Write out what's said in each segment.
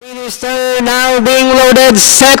Minister now being loaded, set,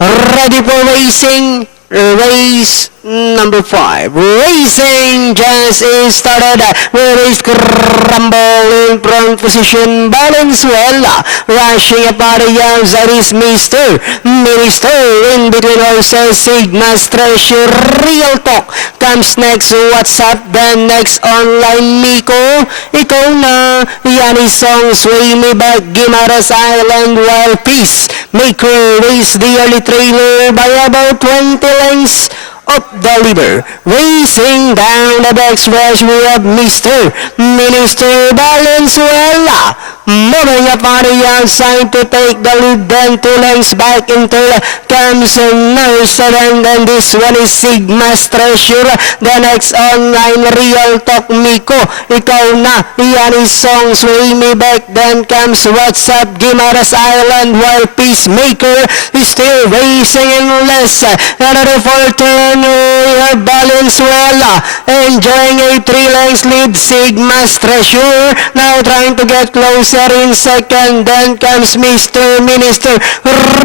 ready for racing. Race number 5. Racing just is started. Race Crumble in front position. Valenzuela rushing a party outside is Mr. Minister in between horses. Sigma's Treasure. Real Talk comes next. What's up? Then next online Miko. Ikaw na. Yanni Song. Sway Me Back. Guimaras Island. Wild Peace. Maker race the early trailer by about 20 lengths up the leader. Racing down the backstretch, we have Mr. Minister Valenzuela. Moving up on the outside to take the lead, then 2 lengths back into comes Nurse, and then this one is Sigma's Treasure. The next online Real Talk Miko. Ikaw na, Yanni Song, Sway Me Back, then comes What's Up, Guimaras Island, Wild Peacemaker is still racing in less. Another 4 turn, we have Valenzuela enjoying a 3 lengths lead. Sigma's Treasure now trying to get closer in second, then comes Mr. Minister.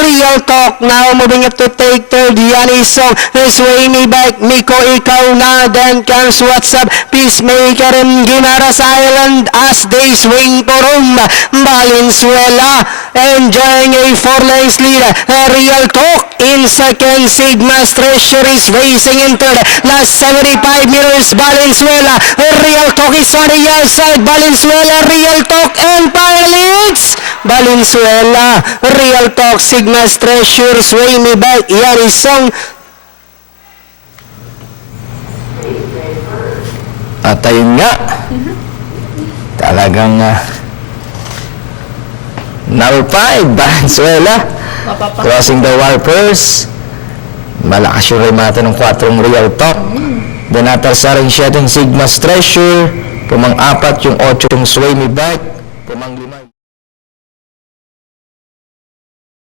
Real Talk now moving up to take third. Yanni Song, Sway Me Back, Miko, ikaw na, then comes What's Up, Peacemaker and Guimaras Island as they swing for home. Valenzuela enjoying a 4 lengths lead. Real Talk in second. Sigma's Treasure is racing in third. Last 75 meters, Valenzuela. Real Talk is on the outside. Valenzuela, Real Talk, and Pilots. Valenzuela, Real Talk, Sigma's Treasure, Sway Me Back, Yanni Song. At ayun nga, talagang number 5, Valenzuela, crossing the wire first. Malakas yung remata ng 4 Real Talk. Then atarsa rin siya ng Sigma's Treasure. Pumang-4 yung 8 yung Sway Me Back. Pumang